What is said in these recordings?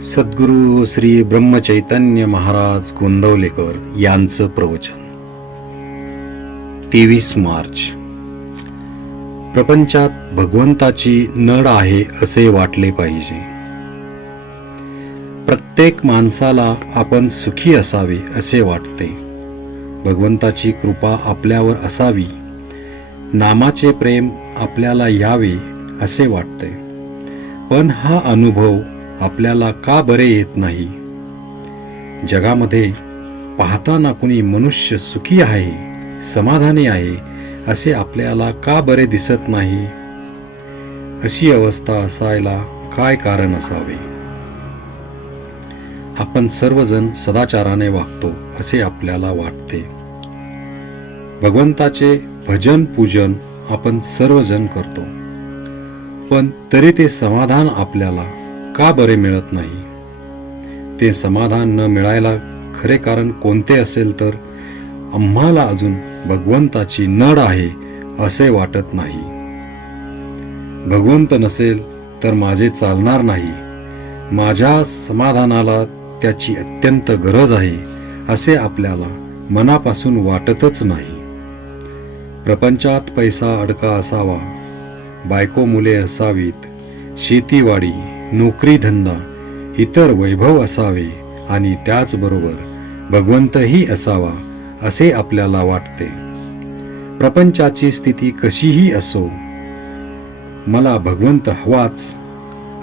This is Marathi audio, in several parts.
सद्गुरू श्री ब्रह्मचैतन्य महाराज गोंदवलेकर यांचं प्रवचन 23 मार्च. प्रपंचात भगवंताची नड आहे असे वाटले पाहिजे. प्रत्येक माणसाला आपण सुखी असावे असे वाटते. भगवंताची कृपा आपल्यावर असावी, नामाचे प्रेम आपल्याला यावे असे वाटते. पण हा अनुभव आपल्याला का बरे येत नाही? जगामध्ये पाहताना कुणी मनुष्य सुखी आहे, समाधानी आहे असे आपल्याला का बरे दिसत नाही? अशी अवस्था असायला काय कारण असावे? आपण सर्वजण सदाचाराने वागतो असे आपल्याला वाटते. भगवंताचे भजन पूजन आपण सर्वजण करतो, पण तरी ते समाधान आपल्याला का बरे मिळत नाही? ते समाधान न मिळायला खरे कारण कोणते असेल तर आम्हाला अजून भगवंताची नड आहे असे वाटत नाही. भगवंत नसेल तर माझे चालणार नाही, माझ्या समाधानाला त्याची अत्यंत गरज आहे असे आपल्याला मनापासून वाटतच नाही. प्रपंचात पैसा अडका असावा, बायको मुले असावीत, शेतीवाडी नोकरी धंदा इतर वैभव असावे आणि त्याचबरोबर भगवंतही असावा असे आपल्याला वाटते. प्रपंचाची स्थिती कशीही असो, मला भगवंत हवाच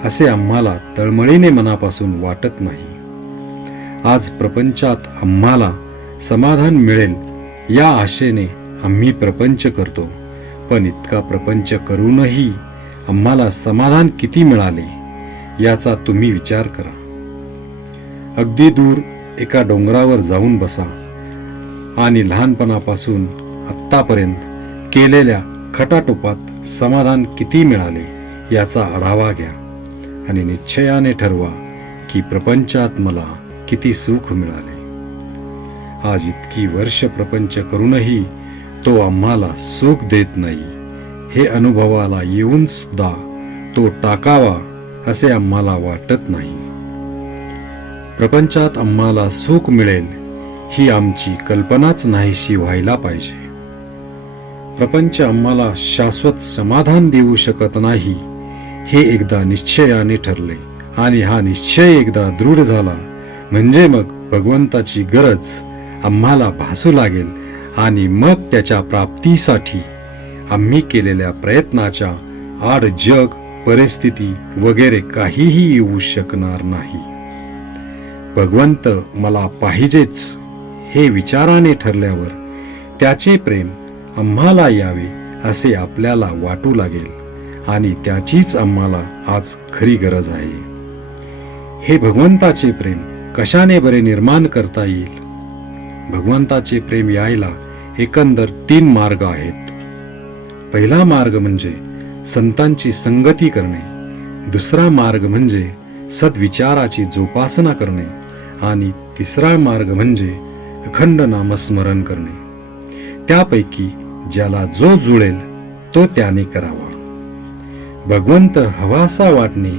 असे आम्हाला तळमळीने मनापासून वाटत नाही. आज प्रपंचात आम्हाला समाधान मिळेल या आशेने आम्ही प्रपंच करतो, पण इतका प्रपंच करूनही आम्हाला समाधान किती मिळाले याचा तुम्ही विचार करा. अगदी दूर एका डोंगरावर जाऊन बसा आणि लहानपणापासून आत्तापर्यंत केलेल्या खटाटोपात समाधान किती मिळाले याचा आढावा घ्या आणि निश्चयाने ठरवा की प्रपंचात मला किती सुख मिळाले. आज इतकी वर्ष प्रपंच करूनही तो आम्हाला सुख देत नाही हे अनुभवाला येऊन सुद्धा तो टाकावा असे आम्हाला वाटत नाही. प्रपंचात आम्हाला सुख मिळेल ही आमची कल्पनाच नाहीशी व्हायला पाहिजे. प्रपंच आम्हाला शाश्वत समाधान देऊ शकत नाही हे एकदा निश्चयाने ठरले आणि हा निश्चय एकदा दृढ झाला म्हणजे मग भगवंताची गरज आम्हाला भासू लागेल आणि मग त्याच्या प्राप्तीसाठी आम्ही केलेल्या प्रयत्नाच्या आड जग परिस्थिती वगैरे काहीही येऊ शकणार नाही. भगवंत मला पाहिजेच हे विचाराने ठरल्यावर त्याचे प्रेम आम्हाला यावे असे आपल्याला वाटू लागेल आणि त्याचीच आम्हाला आज खरी गरज आहे. हे भगवंताचे प्रेम कशाने बरे निर्माण करता येईल? भगवंताचे प्रेम यायला एकंदर 3 मार्ग आहेत. पहिला मार्ग म्हणजे संतांची संगती करणे, दुसरा मार्ग म्हणजे सद्विचाराची जोपासना करणे आणि तिसरा मार्ग म्हणजे अखंड नामस्मरण करणे. त्यापैकी ज्याला जो जुळेल तो त्याने करावा. भगवंत हवासा वाटणे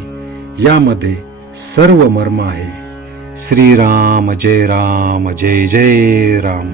यामध्ये सर्व मर्म आहे. श्रीराम जय राम, जय जय राम.